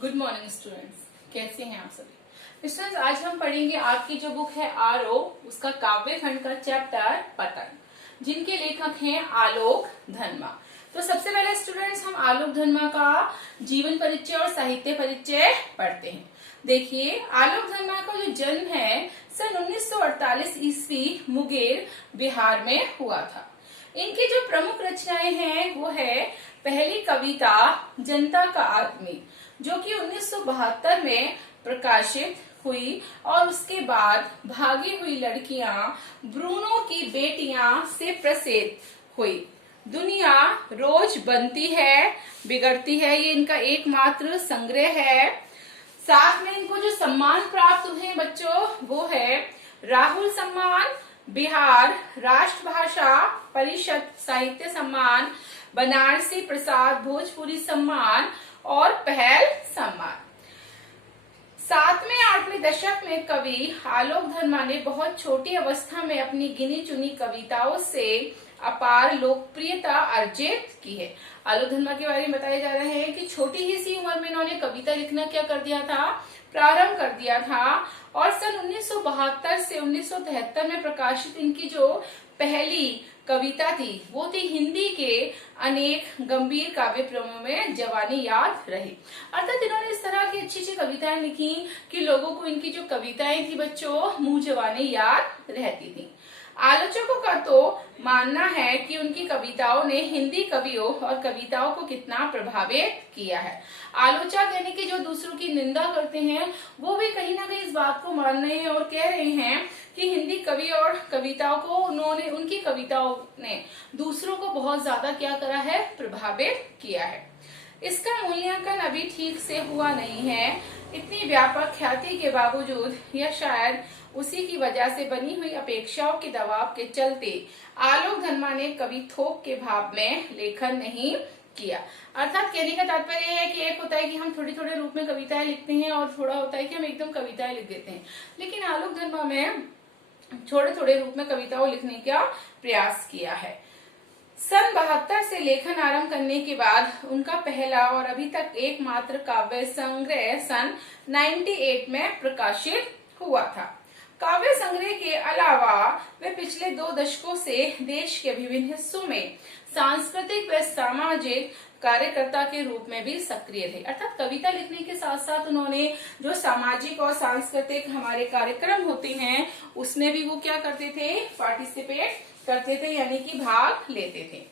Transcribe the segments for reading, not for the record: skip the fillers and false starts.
Good morning students, कैसे हैं आप सभी स्टूडेंट्स। आज हम पढ़ेंगे आपकी जो बुक है आरओ, उसका काव्य खंड का चैप्टर पतंग, जिनके लेखक हैं आलोक धर्मा। तो सबसे पहले स्टूडेंट्स हम आलोक धर्मा का जीवन परिचय और साहित्य परिचय पढ़ते हैं। देखिए, आलोक धर्मा का जो जन्म है सन 1948 ईस्वी मुंगेर बिहार में हुआ था। इनकी जो प्रमुख रचनाएं हैं वो है पहली कविता जनता का आदमी, जो कि 1972 में प्रकाशित हुई, और उसके बाद भागी हुई लड़कियां, ब्रूनो की बेटियां से प्रसिद्ध हुई। दुनिया रोज बनती है बिगड़ती है, ये इनका एकमात्र संग्रह है। साथ में इनको जो सम्मान प्राप्त हुए बच्चों वो है राहुल सम्मान, बिहार राष्ट्रभाषा परिषद साहित्य सम्मान, बनारसी प्रसाद भोजपुरी सम्मान और पहल सम्मान। 7वें 8वें दशक में कवि आलोक धर्मा ने बहुत छोटी अवस्था में अपनी गिनी चुनी कविताओं से अपार लोकप्रियता अर्जित की है। आलोक धर्मा के बारे में बताया जा रहा है कि छोटी ही सी उम्र में इन्होंने कविता लिखना क्या कर दिया था, प्रारंभ कर दिया था। और सन 1972 से 1973 में प्रकाशित इनकी जो पहली कविता थी वो थी हिंदी के अनेक गंभीर काव्य प्रेमों में जवानी याद रही। अर्थात इन्होंने इस तरह की अच्छी अच्छी कविताएं लिखी कि लोगों को इनकी जो कविताएं थी बच्चों मुंह जवानी याद रहती थी। आलोचकों का तो मानना है कि उनकी कविताओं ने हिंदी कवियों और कविताओं को कितना प्रभावित किया है। आलोचक यानी कि जो दूसरों की निंदा करते हैं वो भी कहीं ना कहीं इस बात को मान रहे हैं और कह रहे हैं कि हिंदी कवि और कविताओं को उनकी कविताओं ने दूसरों को बहुत ज्यादा क्या करा है, प्रभावित किया है। इसका मूल्यांकन अभी ठीक से हुआ नहीं है। इतनी व्यापक ख्याति के बावजूद या शायद उसी की वजह से बनी हुई अपेक्षाओं के दबाव के चलते आलोक धर्मा ने कभी थोक के भाव में लेखन नहीं किया। अर्थात कहने का तात्पर्य है कि एक होता है कि हम थोड़े थोड़े रूप में कविताएं लिखते हैं और थोड़ा होता है कि हम एकदम कविताएं लिख देते हैं, लेकिन आलोक धर्मा में थोड़े थोड़े रूप में कविताओं लिखने का प्रयास किया है। सन 72 से लेखन आरंभ करने के बाद उनका पहला और अभी तक एकमात्र काव्य संग्रह सन 98 में प्रकाशित हुआ था। काव्य संग्रह के अलावा वे पिछले 2 दशकों से देश के विभिन्न हिस्सों में सांस्कृतिक व सामाजिक कार्यकर्ता के रूप में भी सक्रिय थे। अर्थात कविता लिखने के साथ साथ उन्होंने जो सामाजिक और सांस्कृतिक हमारे कार्यक्रम होते हैं उसमें भी वो क्या करते थे, पार्टिसिपेट करते थे, यानी कि भाग लेते थे।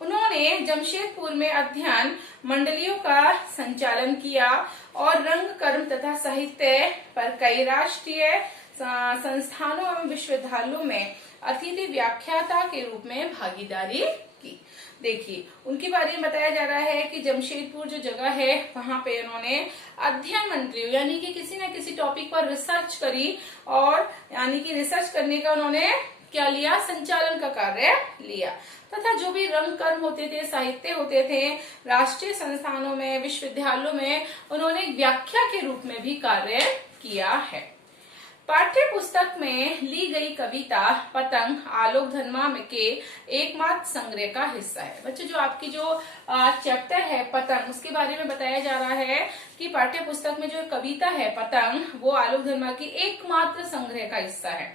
उन्होंने जमशेदपुर में अध्ययन मंडलियों का संचालन किया और रंग कर्म तथा साहित्य पर कई राष्ट्रीय संस्थानों एवं विश्वविद्यालयों में अतिथि व्याख्याता के रूप में भागीदारी की। देखिए, उनके बारे में बताया जा रहा है कि जमशेदपुर जो जगह है वहां पे उन्होंने अध्ययन मंडलियों यानी कि किसी न किसी टॉपिक पर रिसर्च करी, और यानी कि रिसर्च करने का उन्होंने क्या लिया, संचालन का कार्य लिया, तथा जो भी रंग कर्म होते थे, साहित्य होते थे, राष्ट्रीय संस्थानों में विश्वविद्यालयों में उन्होंने एक व्याख्या के रूप में भी कार्य किया है। पाठ्य पुस्तक में ली गई कविता पतंग आलोक धर्मा के एकमात्र संग्रह का हिस्सा है। बच्चों, जो आपकी जो चैप्टर है पतंग, उसके बारे में बताया जा रहा है कि पाठ्य पुस्तक में जो कविता है पतंग वो आलोक धर्मा की एकमात्र संग्रह का हिस्सा है।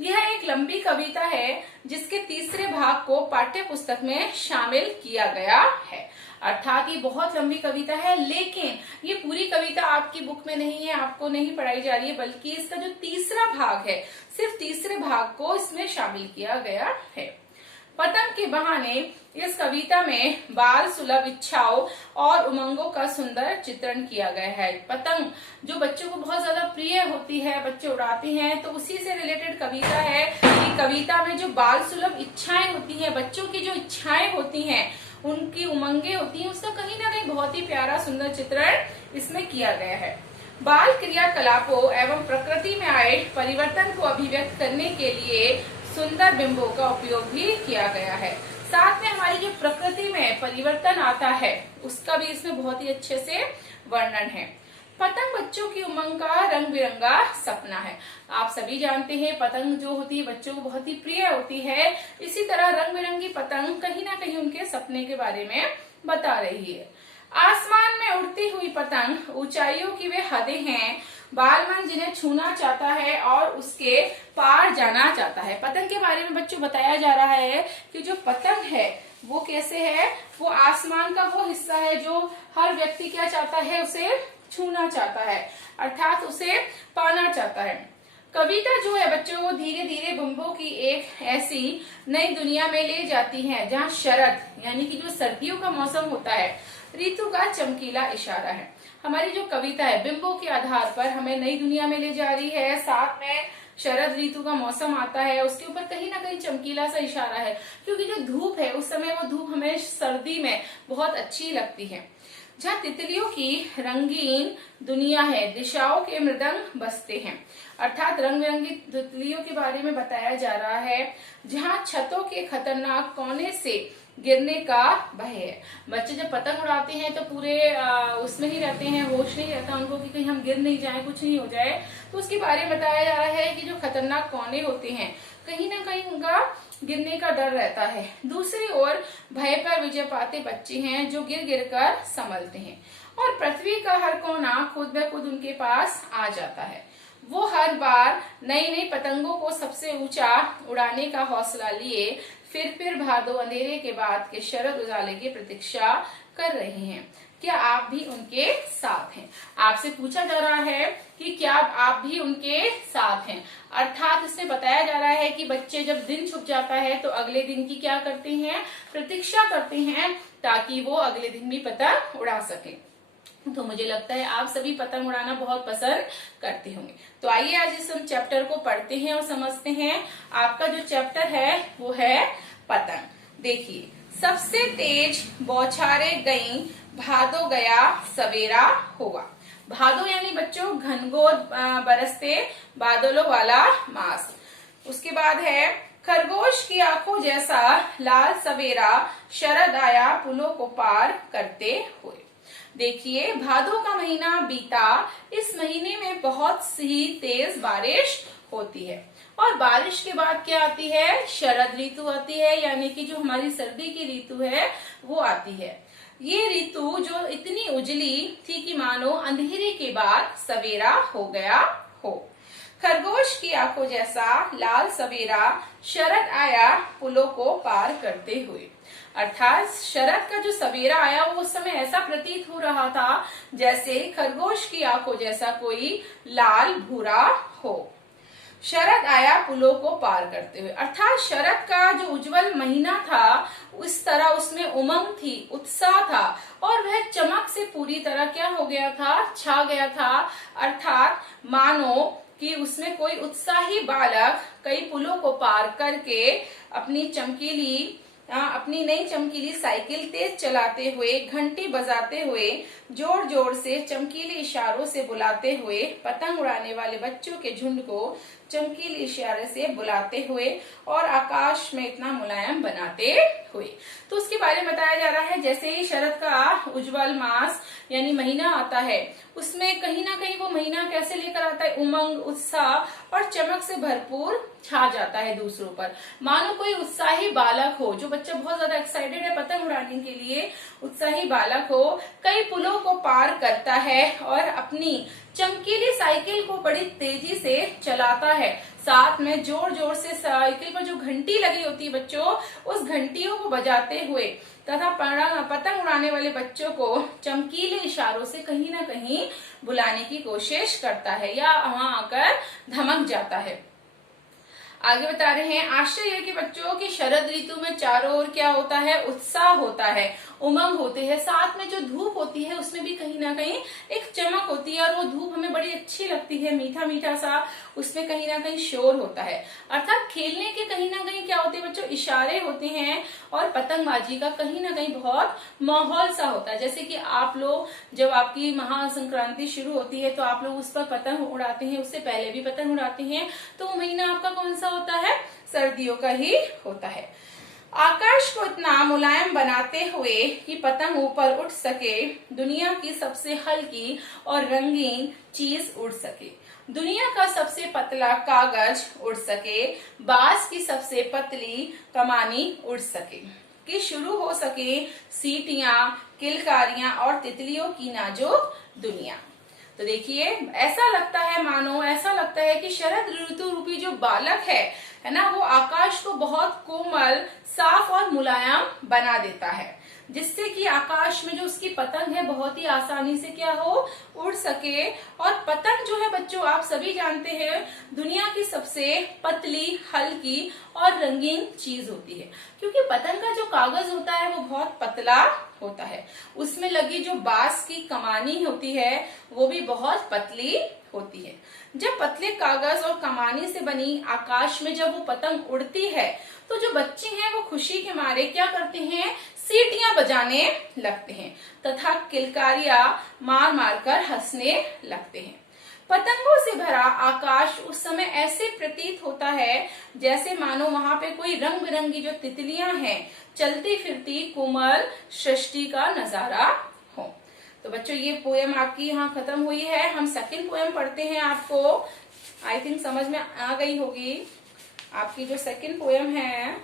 यह एक लंबी कविता है जिसके तीसरे भाग को पाठ्य पुस्तक में शामिल किया गया है। अर्थात ये बहुत लंबी कविता है, लेकिन ये पूरी कविता आपकी बुक में नहीं है, आपको नहीं पढ़ाई जा रही है, बल्कि इसका जो तीसरा भाग है सिर्फ तीसरे भाग को इसमें शामिल किया गया है। पतंग के बहाने इस कविता में बाल सुलभ इच्छाओं और उमंगों का सुंदर चित्रण किया गया है। पतंग जो बच्चों को बहुत ज्यादा प्रिय होती है, बच्चे उड़ाते हैं, तो उसी से रिलेटेड कविता है। ये कविता में जो बाल सुलभ इच्छाएं होती हैं, बच्चों की जो इच्छाएं होती हैं, उनकी उमंगे होती हैं, उसका कहीं ना कहीं बहुत ही प्यारा सुंदर चित्रण इसमें किया गया है। बाल क्रियाकलापों एवं प्रकृति में आए परिवर्तन को अभिव्यक्त करने के लिए सुंदर बिंबों का उपयोग भी किया गया है। साथ में हमारी जो प्रकृति में परिवर्तन आता है उसका भी इसमें बहुत ही अच्छे से वर्णन है। पतंग बच्चों की उमंग का रंग बिरंगा सपना है। आप सभी जानते हैं पतंग जो होती है बच्चों को बहुत ही प्रिय होती है। इसी तरह रंग बिरंगी पतंग कहीं ना कहीं उनके सपने के बारे में बता रही है। आसमान में उड़ती हुई पतंग, ऊंचाइयों की वे हदें हैं, बालमन जिन्हें छूना चाहता है और उसके पार जाना चाहता है। पतंग के बारे में बच्चों बताया जा रहा है कि जो पतंग है वो कैसे है, वो आसमान का वो हिस्सा है जो हर व्यक्ति क्या चाहता है, उसे छूना चाहता है, अर्थात उसे पाना चाहता है। कविता जो है बच्चों वो धीरे धीरे बम्बों की एक ऐसी नई दुनिया में ले जाती है जहाँ शरद यानी कि जो सर्दियों का मौसम होता है, ऋतु का चमकीला इशारा है। हमारी जो कविता है बिंबों के आधार पर हमें नई दुनिया में ले जा रही है, साथ में शरद ऋतु का मौसम आता है, उसके ऊपर कहीं ना कहीं चमकीला सा इशारा है, क्योंकि जो धूप है उस समय वो धूप हमें सर्दी में बहुत अच्छी लगती है। जहाँ तितलियों की रंगीन दुनिया है, दिशाओं के मृदंग बजते हैं, अर्थात रंग बिरंगी तितलियों के बारे में बताया जा रहा है। जहाँ छतों के खतरनाक कोने से गिरने का भय है। बच्चे जब पतंग उड़ाते हैं तो पूरे उसमें ही रहते हैं, होश नहीं रहता उनको कि कहीं हम गिर नहीं जाए, कुछ नहीं हो जाए। तो उसके बारे में बताया जा रहा है कि जो खतरनाक कोने होते हैं कहीं ना कहीं उनका गिरने का डर रहता है। दूसरी ओर भय पर विजय पाते बच्चे हैं जो गिर गिर कर संभलते हैं और पृथ्वी का हर कोना खुद ब खुद उनके पास आ जाता है। वो हर बार नई नई पतंगों को सबसे ऊंचा उड़ाने का हौसला लिए फिर भादो अंधेरे के बाद के शरद उजाले की प्रतीक्षा कर रहे हैं। क्या आप भी उनके साथ हैं? आपसे पूछा जा रहा है कि क्या आप भी उनके साथ हैं, अर्थात इसमें बताया जा रहा है कि बच्चे जब दिन छुप जाता है तो अगले दिन की क्या करते हैं, प्रतीक्षा करते हैं ताकि वो अगले दिन भी पतंग उड़ा सके। तो मुझे लगता है आप सभी पतंग उड़ाना बहुत पसंद करते होंगे। तो आइए आज इस हम चैप्टर को पढ़ते हैं और समझते हैं। आपका जो चैप्टर है वो है पतंग। देखिए, सबसे तेज बौछारे गई, भादो गया सवेरा हुआ। भादो यानी बच्चों घनघोर बरसते बादलों वाला मास। उसके बाद है खरगोश की आंखों जैसा लाल सवेरा, शरद आया पुलों को पार करते हुए। देखिए, भादो का महीना बीता, इस महीने में बहुत सी तेज बारिश होती है और बारिश के बाद क्या आती है, शरद ऋतु आती है, यानी कि जो हमारी सर्दी की ऋतु है वो आती है। ये ऋतु जो इतनी उजली थी कि मानो अंधेरे के बाद सवेरा हो गया हो। खरगोश की आंखों जैसा लाल सवेरा, शरद आया पुलों को पार करते हुए। अर्थात शरद का जो सवेरा आया वो उस समय ऐसा प्रतीत हो रहा था जैसे खरगोश की आंखों जैसा कोई लाल भूरा हो। शरद आया पुलों को पार करते हुए, अर्थात शरद का जो उज्जवल महीना था उस तरह उसमें उमंग थी, उत्साह था और वह चमक से पूरी तरह क्या हो गया था, छा गया था। अर्थात मानो कि उसमें कोई उत्साही बालक कई पुलों को पार करके अपनी नई चमकीली साइकिल तेज चलाते हुए, घंटी बजाते हुए, जोर जोर से चमकीले इशारों से बुलाते हुए, पतंग उड़ाने वाले बच्चों के झुंड को चमकीले इशारे से बुलाते हुए और आकाश में इतना मुलायम बनाते हुए। तो उसके बारे में बताया जा रहा है जैसे ही शरद का उज्जवल मास यानी महीना आता है उसमें कहीं ना कहीं वो महीना कैसे लेकर आता है, उमंग, उत्साह और चमक से भरपूर छा जाता है दूसरों पर। मानो कोई उत्साही बालक हो, जो बच्चा बहुत ज्यादा एक्साइटेड है पतंग उड़ाने के लिए, उत्साही बालक हो, कई पुलों को पार करता है और अपनी चमकीली साइकिल को बड़ी तेजी से चलाता है। साथ में जोर जोर से साइकिल पर जो घंटी लगी होती है बच्चों, उस घंटियों को बजाते हुए तथा पतंग उड़ाने वाले बच्चों को चमकीले इशारों से कहीं ना कहीं बुलाने की कोशिश करता है या वहां आकर धमक जाता है। आगे बता रहे हैं, आश्चर्य है कि बच्चों की शरद ऋतु में चारों ओर क्या होता है, उत्साह होता है, उमंग होते हैं, साथ में जो धूप होती है उसमें भी कहीं ना कहीं एक चमक होती है और वो धूप हमें बड़ी अच्छी लगती है, मीठा मीठा सा उसमें कहीं ना कहीं शोर होता है। अर्थात खेलने के कहीं ना कहीं क्या होते हैं बच्चों, इशारे होते हैं और पतंगबाजी का कहीं ना कहीं बहुत माहौल सा होता है। जैसे कि आप लोग जब आपकी महासंक्रांति शुरू होती है तो आप लोग उस पर पतंग उड़ाते हैं, उससे पहले भी पतंग उड़ाते हैं, तो वो महीना आपका कौन सा होता है, सर्दियों का ही होता है। आकाश को इतना मुलायम बनाते हुए कि पतंग ऊपर उठ सके, दुनिया की सबसे हल्की और रंगीन चीज उड़ सके, दुनिया का सबसे पतला कागज उड़ सके, बांस की सबसे पतली कमानी उड़ सके, कि शुरू हो सके सीटियां, किलकारियां और तितलियों की नाजुक दुनिया। तो देखिए ऐसा लगता है, मानो ऐसा लगता है कि शरद ऋतु रूपी जो बालक है ना, वो आकाश को बहुत कोमल, साफ और मुलायम बना देता है, जिससे कि आकाश में जो उसकी पतंग है बहुत ही आसानी से क्या हो, उड़ सके। और पतंग जो है बच्चों, आप सभी जानते हैं, दुनिया की सबसे पतली, हल्की और रंगीन चीज होती है, क्योंकि पतंग का जो कागज होता है वो बहुत पतला होता है। उसमें लगी जो बांस की कमानी होती है वो भी बहुत पतली होती है। जब पतले कागज और कमानी से बनी आकाश में जब वो पतंग उड़ती है, तो जो बच्चे हैं वो खुशी के मारे क्या करते हैं, सीटियां बजाने लगते हैं तथा किलकारियां मार मार कर हंसने लगते हैं। पतंगों से भरा आकाश उस समय ऐसे प्रतीत होता है जैसे मानो वहां पे कोई रंग बिरंगी जो तितलियां हैं, चलती फिरती कोमल सृष्टि का नजारा हो। तो बच्चों ये पोएम आपकी यहाँ खत्म हुई है। हम सेकंड पोएम पढ़ते हैं। आपको आई थिंक समझ में आ गई होगी। आपकी जो सेकंड पोएम है,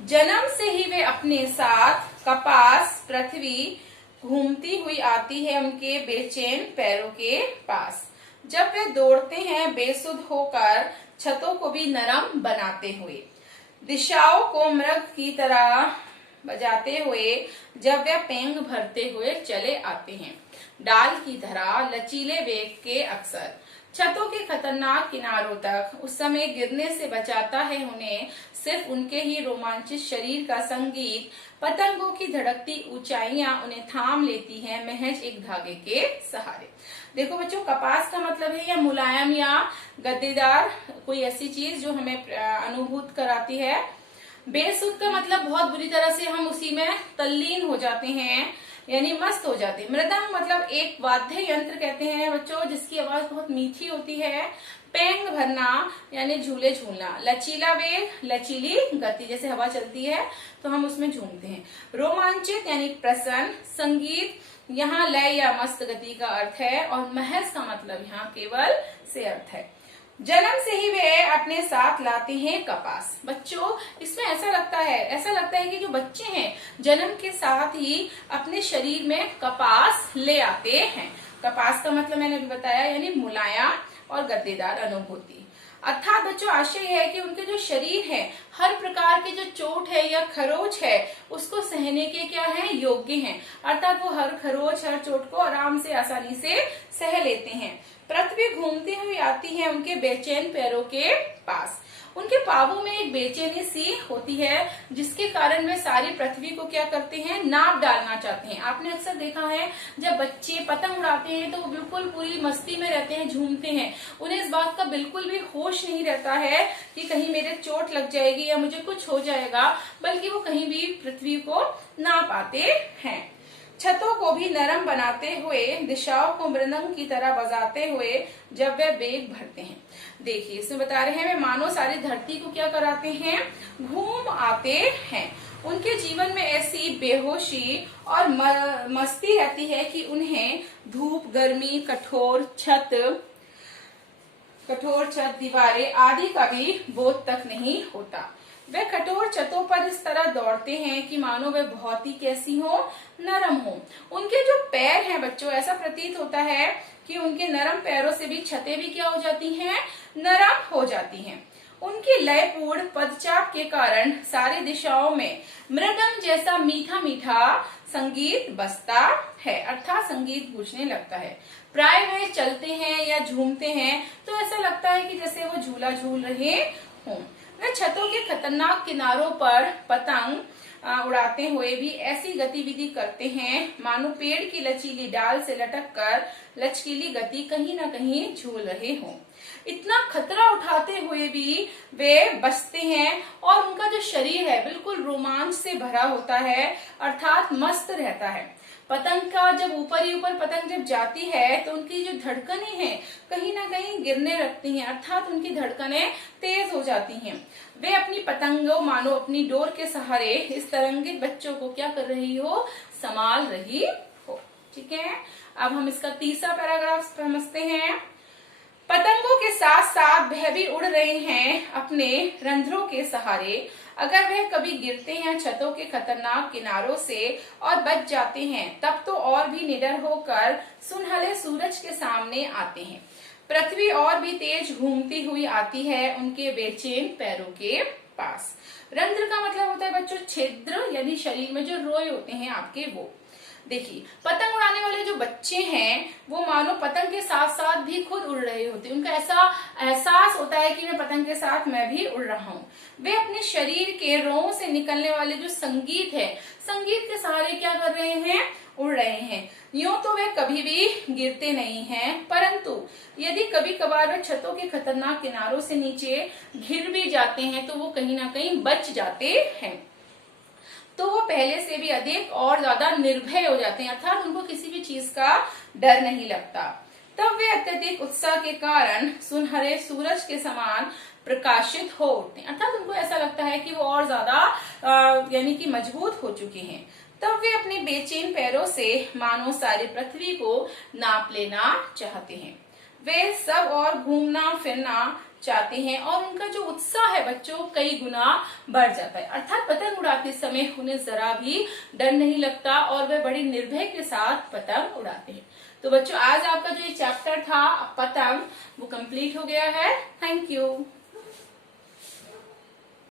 जन्म से ही वे अपने साथ कपास पृथ्वी घूमती हुई आती है उनके बेचैन पैरों के पास। जब वे दौड़ते हैं बेसुध होकर, छतों को भी नरम बनाते हुए, दिशाओं को मृग की तरह बजाते हुए, जब वे पेंग भरते हुए चले आते हैं, डाल की तरह लचीले वेग के अक्सर, छतों के खतरनाक किनारों तक उस समय गिरने से बचाता है उन्हें सिर्फ उनके ही रोमांचित शरीर का संगीत। पतंगों की धड़कती ऊंचाइयां उन्हें थाम लेती हैं महज एक धागे के सहारे। देखो बच्चों, कपास का मतलब है या मुलायम या गद्देदार कोई ऐसी चीज जो हमें अनुभूत कराती है। बेसुध का मतलब बहुत बुरी तरह से हम उसी में तल्लीन हो जाते हैं, यानी मस्त हो जाते हैं। मृदंग मतलब एक वाद्य यंत्र कहते हैं बच्चों, जिसकी आवाज बहुत मीठी होती है। पेंग भरना यानी झूले झूलना। लचीला वेग, लचीली गति, जैसे हवा चलती है तो हम उसमें झूमते हैं। रोमांचित यानी प्रसन्न। संगीत यहाँ लय या मस्त गति का अर्थ है, और महज का मतलब यहाँ केवल से अर्थ है। जन्म से ही वे अपने साथ लाते हैं कपास। बच्चों इसमें ऐसा लगता है कि जो बच्चे हैं जन्म के साथ ही अपने शरीर में कपास ले आते हैं। कपास का मतलब मैंने भी बताया, यानी मुलायम और गद्देदार अनुभूति। अर्थात बच्चों आशय है कि उनके जो शरीर है हर प्रकार के जो चोट है या खरोच है उसको सहने के क्या है, योग्य हैं। अर्थात वो हर खरोच, हर चोट को आराम से, आसानी से सह लेते हैं। पृथ्वी घूमती हुई आती है उनके बेचैन पैरों के पास। उनके पावों में एक बेचैनी सी होती है, जिसके कारण वे सारी पृथ्वी को क्या करते हैं, नाप डालना चाहते हैं। आपने अक्सर देखा है जब बच्चे पतंग उड़ाते हैं तो वो बिल्कुल पूरी मस्ती में रहते हैं, झूमते हैं। उन्हें इस बात का बिल्कुल भी होश नहीं रहता है कि कहीं मेरे चोट लग जाएगी या मुझे कुछ हो जाएगा, बल्कि वो कहीं भी पृथ्वी को नाप आते हैं। छतों को भी नरम बनाते हुए, दिशाओं को मृदंग की तरह बजाते हुए जब वे बेग भरते हैं। देखिए इसमें बता रहे हैं वे मानो सारी धरती को क्या कराते हैं, घूम आते हैं। उनके जीवन में ऐसी बेहोशी और मस्ती रहती है कि उन्हें धूप, गर्मी, कठोर छत, दीवारें आदि का भी बोध तक नहीं होता। वे कठोर छतों पर इस तरह दौड़ते हैं कि मानो वे बहुत ही कैसी हो, नरम हो। उनके जो पैर हैं बच्चों, ऐसा प्रतीत होता है कि उनके नरम पैरों से भी छतें भी क्या हो जाती हैं, नरम हो जाती हैं। उनकी लयपूर्ण पदचाप के कारण सारी दिशाओं में मृदंग जैसा मीठा मीठा संगीत बजता है, अर्थात संगीत गूंजने लगता है। प्राय वे चलते हैं या झूमते हैं तो ऐसा लगता है कि जैसे वो झूला झूल रहे हों। वे छतों के खतरनाक किनारों पर पतंग उड़ाते हुए भी ऐसी गतिविधि करते हैं मानो पेड़ की लचीली डाल से लटक कर लचकीली गति कहीं ना कहीं झूल रहे हों। इतना खतरा उठाते हुए भी वे बचते हैं, और उनका जो शरीर है बिल्कुल रोमांच से भरा होता है, अर्थात मस्त रहता है। पतंग का जब ऊपर ही ऊपर पतंग जब जाती है तो उनकी जो धड़कनें हैं कहीं ना कहीं गिरने लगती हैं, अर्थात उनकी धड़कनें तेज हो जाती हैं। वे अपनी पतंगों मानो अपनी डोर के सहारे इस तरंगित बच्चों को क्या कर रही हो, संभाल रही हो। ठीक है, अब हम इसका तीसरा पैराग्राफ समझते हैं। पतंगों के साथ साथ वह भी उड़ रहे हैं अपने रंध्रों के सहारे। अगर वह कभी गिरते हैं छतों के खतरनाक किनारों से और बच जाते हैं, तब तो और भी निडर होकर सुनहले सूरज के सामने आते हैं। पृथ्वी और भी तेज घूमती हुई आती है उनके बेचैन पैरों के पास। रंध्र का मतलब होता है बच्चों छिद्र, यानी शरीर में जो रोए होते हैं आपके वो। देखिए, पतंग उड़ाने वाले जो बच्चे हैं वो मानो पतंग के साथ साथ भी खुद उड़ रहे होते हैं। उनका ऐसा एहसास होता है कि मैं पतंग के साथ मैं भी उड़ रहा हूँ। वे अपने शरीर के रों से निकलने वाले जो संगीत है, संगीत के सहारे क्या कर रहे हैं, उड़ रहे हैं। यूं तो वे कभी भी गिरते नहीं हैं, परंतु यदि कभी कभार वे छतों के खतरनाक किनारों से नीचे गिर भी जाते हैं तो वो कहीं ना कहीं बच जाते हैं। तो वो पहले से भी अधिक और ज्यादा निर्भय हो जाते हैं, अर्थात उनको किसी भी चीज का डर नहीं लगता। तब वे अत्यधिक उत्साह के कारण सुनहरे सूरज के समान प्रकाशित हो उठते हैं, अर्थात उनको ऐसा लगता है कि वो और ज्यादा यानी कि मजबूत हो चुके हैं। तब वे अपने बेचैन पैरों से मानो सारी पृथ्वी को नाप लेना चाहते हैं। वे सब और घूमना फिरना चाहते हैं और उनका जो उत्साह है बच्चों कई गुना बढ़ जाता है, अर्थात पतंग उड़ाते समय उन्हें जरा भी डर नहीं लगता और वे बड़ी निर्भय के साथ पतंग उड़ाते हैं। तो बच्चों आज आपका जो ये चैप्टर था पतंग वो कंप्लीट हो गया है। Thank you.